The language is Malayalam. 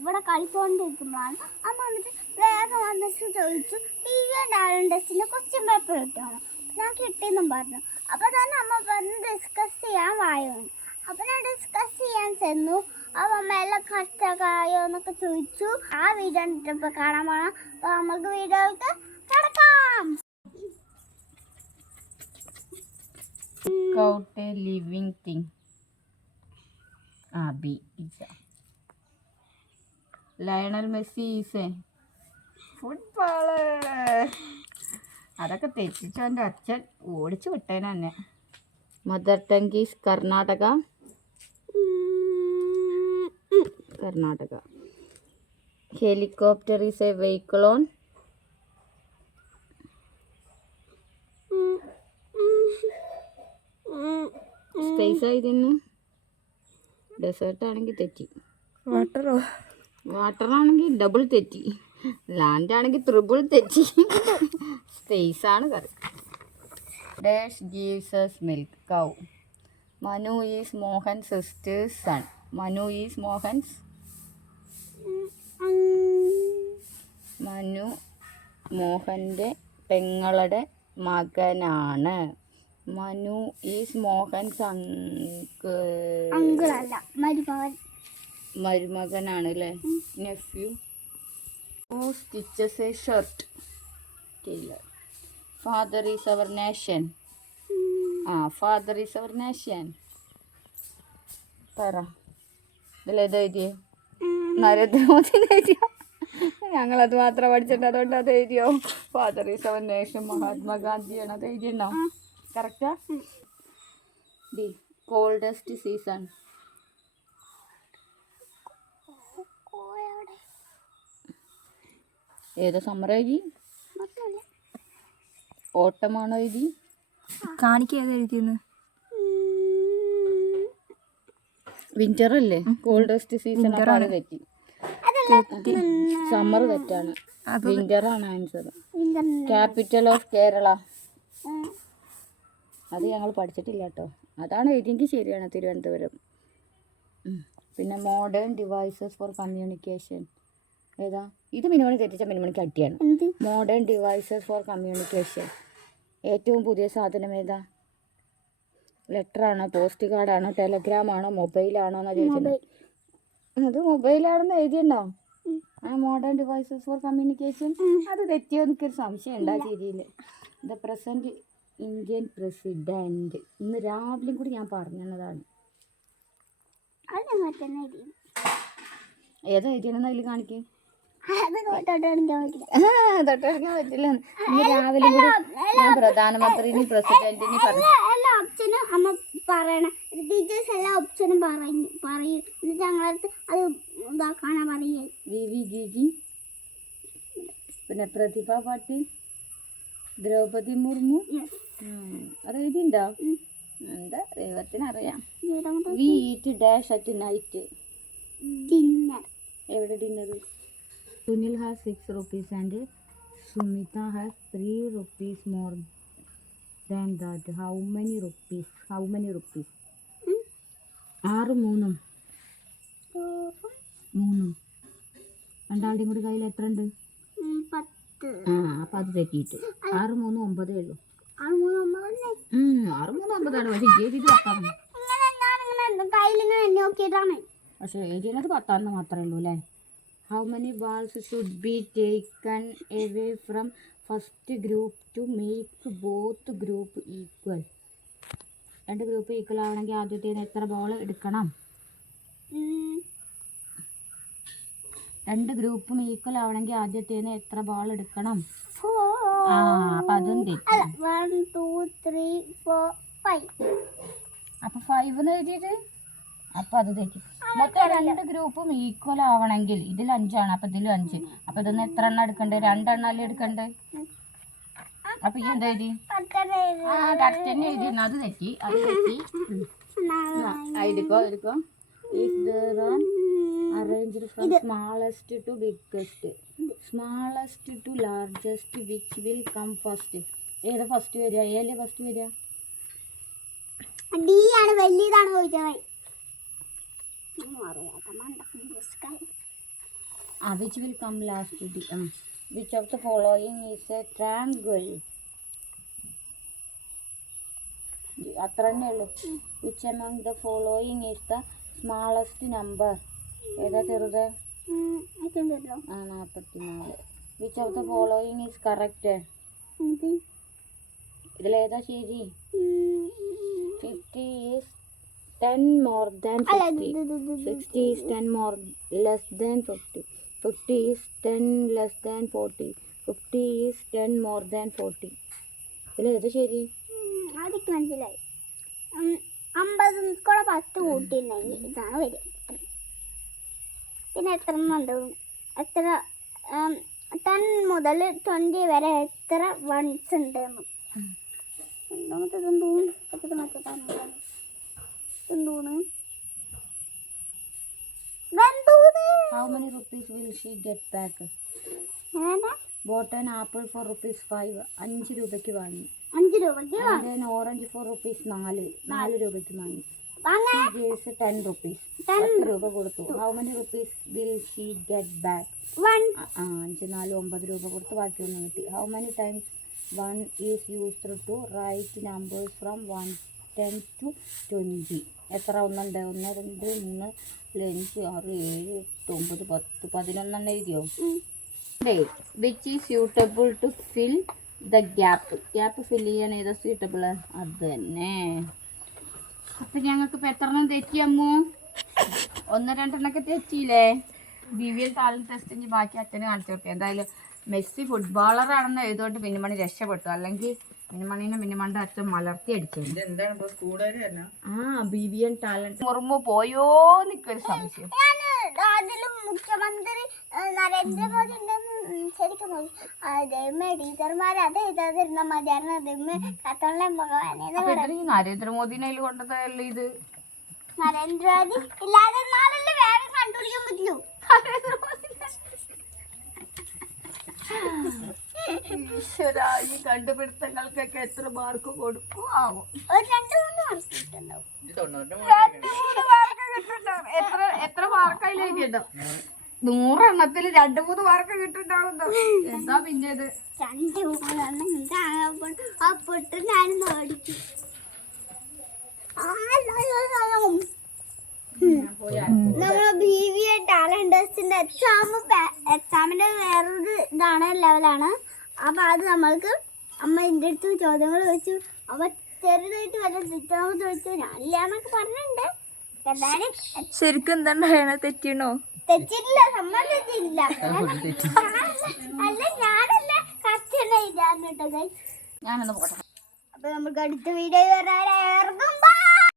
ഇവിടെ കളിച്ചുകൊണ്ടിരിക്കുമ്പോഴാണ് അമ്മ വന്നിട്ട് വേഗം വന്നിട്ട് ചോദിച്ചു ടി വി ക്വസ്റ്റ്യൻ പേപ്പർ കിട്ടുകയാണ് ഞാൻ കിട്ടിയെന്നും പറഞ്ഞു. അപ്പോൾ തന്നെ അമ്മ പറഞ്ഞ് ഡിസ്കസ് ചെയ്യാൻ വായുണ്ട് അപ്പോൾ ഞാൻ ഡിസ്കസ് ചെയ്യാൻ ചെന്നു. അപ്പോൾ അമ്മ എല്ലാം കഷ്ടകായോ എന്നൊക്കെ ചോദിച്ചു. ആ വീഡിയോ ഇപ്പോൾ കാണാൻ പോകണം അപ്പോൾ നമുക്ക് വീഡിയോകൾക്ക് കിടക്കാം. Out a living thing. Ah, B is a. Lionel Messi is. A football അതൊക്കെ തെറ്റിച്ചു എന്റെ അച്ഛൻ ഓടിച്ചു വിട്ടേനെ തന്നെ mother tongue is Karnataka Karnataka helicopter is a vehicle on space ആയിരുന്നു ഡെസേർട്ട് ആണെങ്കിൽ തെറ്റി. വാട്ടറോ വാട്ടർ ആണെങ്കിൽ ഡബിൾ തെറ്റി. ലാൻഡ് ആണെങ്കിൽ ത്രിബിൾ തെറ്റി. സ്പേസ് ആണ് correct dash S milk cow Manu is Mohan sisters son Manu is Mohan's Manu മോഹന്റെ പെങ്ങളുടെ മകനാണ്. മനു ഈസ് മോഹൻസ് അങ്കിൾ അങ്കിളല്ല മരുമകൻ. മരുമകനാണ് അല്ലേ nephew oh stitches a shirt tailor father is our nation ആ ഫാദർ ഈസ് അവർ നേഷൻ പറ. ഇതിലേത് എഴുതിയേ? നരേന്ദ്രമോദി എഴുതിയോ? ഞങ്ങളത് മാത്രം പഠിച്ചിട്ട് അതുകൊണ്ട് അത് എഴുതിയോ? ഫാദർ ഈസ് അവർ നേഷൻ മഹാത്മാഗാന്ധിയാണ്. അത് എഴുതിയുണ്ടോ കറക്റ്റാ ദി കോൾഡസ്റ്റ് സീസൺ ഏതാ സമ്മർ എഴുതി? മക്കളല്ല ഓട്ടമാണോ എഴുതി? കാണിക്കുക ഏതാ എഴുതിയെന്ന്? വിന്റർ അല്ലേ? കോൾഡസ്റ്റ് സീസൺ തെറ്റി. സമ്മർ തെറ്റാണ്. വിന്റർ ആണ് ആൻസർ ക്യാപിറ്റൽ ഓഫ് കേരള അത് ഞങ്ങൾ പഠിച്ചിട്ടില്ല കേട്ടോ. അതാണ് എഴുതിയെങ്കിൽ ശരിയാണ് തിരുവനന്തപുരം. പിന്നെ മോഡേൺ ഡിവൈസസ് ഫോർ കമ്മ്യൂണിക്കേഷൻ ഏതാ? ഇത് മിനിമണി തെറ്റിച്ച മിനിമണിക്ക് അട്ടിയാണ് മോഡേൺ ഡിവൈസസ് ഫോർ കമ്മ്യൂണിക്കേഷൻ ഏറ്റവും പുതിയ സാധനം ഏതാ? ലെറ്റർ ആണോ പോസ്റ്റ് കാർഡാണോ ടെലഗ്രാം ആണോ മൊബൈലാണോ എന്നാ ചോദിച്ചത്? അത് മൊബൈലാണെന്ന് എഴുതിയല്ലോ ആ മോഡേൺ ഡിവൈസസ് ഫോർ കമ്മ്യൂണിക്കേഷൻ അത് തെറ്റിയോ എനിക്കൊരു സംശയം ഉണ്ട് ആ രീതിയിൽ. ദ പ്രസന്റ് ഇന്ത്യൻ പ്രസിഡന്റ് ഇന്ന് രാവിലെയും കൂടി ഞാൻ പറഞ്ഞതാണ്. ഏതാ എഴുതിയെന്ന് അതിൽ കാണിക്കേ. തൊട്ടടിക്കാൻ പറ്റില്ല ഇന്ന് രാവിലെ കൂടി ഞാൻ പ്രധാനമന്ത്രിനെയും പ്രസിഡന്റിനെയും പറഞ്ഞു എല്ലാ ഓപ്ഷനും അമ്മ പറയണം ടീച്ചേഴ്സ് എല്ലാ ഓപ്ഷനും പറഞ്ഞു പറയും എന്നിട്ട് ഞങ്ങളടുത്ത് അത് ഇതാക്കാനാ പറയേ വി വി ജിജി പിന്നെ പ്രതിഭ പാട്ടീൽ ദ്രൗപദി മുർമു. അത് എഴുതിണ്ടോ എന്താ ദൈവത്തിനറിയാം we eat dash at night dinner എവിടെ dinner Sunil has six rupees and Sumitha has three rupees more than that how many rupees how many rupees ആറ് മൂന്നും. മൂന്നും. രണ്ടാളുടെയും കൂടി കയ്യിൽ എത്ര ഉണ്ട്? ആ അപ്പം അത് തെറ്റിയിട്ട്. ആറ് മൂന്ന് ഒമ്പതേ ഉള്ളൂ. ആറ് മൂന്ന് ഒമ്പതാണ്. പക്ഷെ എഴുതിയത് പത്താണ് പക്ഷെ എഴുതിയത് പത്താന്ന് മാത്രമേ ഉള്ളൂ അല്ലേ? How many balls should be taken away from first group to make both group equal രണ്ട് ഗ്രൂപ്പ് ഈക്വൽ ആവണമെങ്കിൽ ആദ്യത്തേന്ന് എത്ര ബോൾ എടുക്കണം? രണ്ട് ഗ്രൂപ്പും ഈക്വൽ ആവണമെങ്കിൽ ആദ്യത്തേന്ന് എത്ര ബോൾ എടുക്കണം? Four. ആ അപ്പം അതും തെറ്റി. One two three four five അപ്പം ഫൈവ് എന്ന് എഴുതിയത്? അപ്പം അത് തെറ്റി. മൊത്തം രണ്ട് ഗ്രൂപ്പും ഈക്വൽ ആവണമെങ്കിൽ ഇതിൽ അഞ്ചാണ്. അപ്പൊ ഇതിലും അഞ്ച്. അപ്പൊ ഇതൊന്ന് എത്ര എണ്ണം എടുക്കണ്ടേ? രണ്ടെണ്ണം അല്ലേ എടുക്കണ്ടേ? അപ്പൊ ഈ എന്താ എഴുതി? ആ കറക്റ്റ് തന്നെ എഴുതി. അത് തെറ്റി. അത് തെറ്റി. എടുക്കോ എടുക്കോ. Arranged from smallest to biggest smallest to largest which will come first ഏതാ ഫസ്റ്റ് വരിക? ഏല്ലേ ഫസ്റ്റ് വരിക? ഡി ആണ്. വലിയതാണ് ചോദിച്ചത്. ഒന്നും which will come ആ to the come last of the following is a triangle അത്ര തന്നെ ഉള്ളു which among the following is the smallest number ഏതാ ചെറുത്? ആ നാൽപ്പത്തി നാല് which of the following is correct ഇതിലേതാ ശരി? Fifty is ten more than fifty sixty is ten more less than fifty fifty is ten less than forty fifty is ten more than forty ഇതിലേതാ ശരി? അതൊക്കെ മനസ്സിലായി. അമ്പത് കൂടെ പത്ത് കൂട്ടിയിട്ടുണ്ടെങ്കിൽ ഇതാണ് വരിക പിന്നെ എത്ര ഉണ്ടാവും എത്ര ടെൻ മുതൽ ട്വന്റി വരെ എത്ര വൺസ് ഉണ്ട് രണ്ടാമത്തെ she get back. Bought an apple for rupees five. അഞ്ച് രൂപയ്ക്ക് വാങ്ങി. അഞ്ച് രൂപയ്ക്ക് വാ- ഓറഞ്ച് ഫോർ റുപ്പീസ് നാല്. നാല് രൂപയ്ക്ക് വാങ്ങി. വാങ്ങാ. Gives ten rupees. പത്ത് രൂപ കൊടുത്തു. How many rupees will she get back one. അഞ്ച് നാല് ഒമ്പത് രൂപ കൊടുത്ത് ഒന്ന് കിട്ടി. How many times one is used to write numbers from one ten to twenty എത്ര ഒന്നുണ്ട് ഒന്ന് രണ്ട് മൂന്ന് നാല്, അഞ്ച് ആറ് ഏഴ് എട്ട് ഒമ്പത് പത്ത് പതിനൊന്നെണ്ണം എഴുതിയോ? Which is suitable to fill the gap gap fill ചെയ്യാൻ ഏതാ സ്യൂട്ടബിൾ അത് തന്നെ. അപ്പം ഞങ്ങൾക്ക് ഇപ്പം എത്ര എണ്ണം തെറ്റിയമ്മോ ഒന്ന് രണ്ടെണ്ണൊക്കെ തെറ്റിയില്ലേ? എൽ ടാലന്റ് ടെസ്റ്റ് ഇനി ബാക്കി അച്ഛനെ കാണിച്ചു കൊടുക്കുക എന്തായാലും മെസ്സി ഫുട്ബോളറാണെന്ന് എഴുതുകൊണ്ട് മിനിമണി രക്ഷപ്പെട്ടു. അല്ലെങ്കിൽ മിനിമണീനെ മിനിമണിന്റെ അച്ഛൻ മലർത്തി അടിച്ചു ആ ബി വി എൽ ടാലന്റ്. മുറുമ്പ് പോയോ നിക്കൊരു സംശയം. ഞാൻ അതിലും മുഖ്യമന്ത്രി നരേന്ദ്രമോദി ശരിക്കും മോദി ദൈവമേ ടീച്ചർമാർ അത് എഴുതാതിരുന്ന മതിയായിരുന്നു. ദൈവമേ കത്തോളെ ഭഗവാനെ നരേന്ദ്രമോദിനെ കൊണ്ടതല്ലേ ഇത്? നരേന്ദ്രമോദി ഇല്ലാതെ വേറെ കണ്ടുപിടിക്കാൻ പറ്റുള്ളൂ ഈശ്വര ഈ കണ്ടുപിടുത്തങ്ങൾക്കൊക്കെ എത്ര മാർക്ക് കൊടുക്കും? ആവും ഒരു രണ്ട് മൂന്ന് മാർക്ക് കിട്ടുന്നുണ്ടാവും. എത്ര എത്ര മാർക്ക് അതിൽ എഴുതിയുണ്ടോ നൂറെണ്ണത്തിൽ രണ്ട് മൂന്ന് മാർക്ക് കിട്ടുന്നുണ്ടാവുന്നോ എന്താ പിന്നെ ഇത് രണ്ട് മൂന്നെണ്ണം ഇതാകുമ്പോൾ ആ പൊട്ട് ഞാൻ നമ്മളെ ബി വി എ ടാലന്റേഴ്സിന്റെ എക്സാം എക്സാമിന്റെ വേറൊരു ഇതാണ് ലെവലാണ്. അപ്പൊ അത് നമ്മൾക്ക് അമ്മ എന്റെ അടുത്ത് ചോദ്യങ്ങൾ ചോദിച്ചു. അവ ചെറുതായിട്ട് വല്ല തെറ്റാമെന്ന് ചോദിച്ചു. ഞാനില്ല എന്നൊക്കെ പറഞ്ഞിട്ടുണ്ട്. എന്തായാലും ശരിക്കും എന്താണ് തെറ്റിയണോ? തെറ്റില്ല സമ്മതിച്ചില്ല അല്ല ഞാനല്ല ഇല്ലാന്ന് കേട്ടോ guys. ഞാനൊന്ന് പോട്ടെ. അപ്പൊ നമുക്ക് അടുത്ത വീഡിയോ വരാൻ ഏർക്കും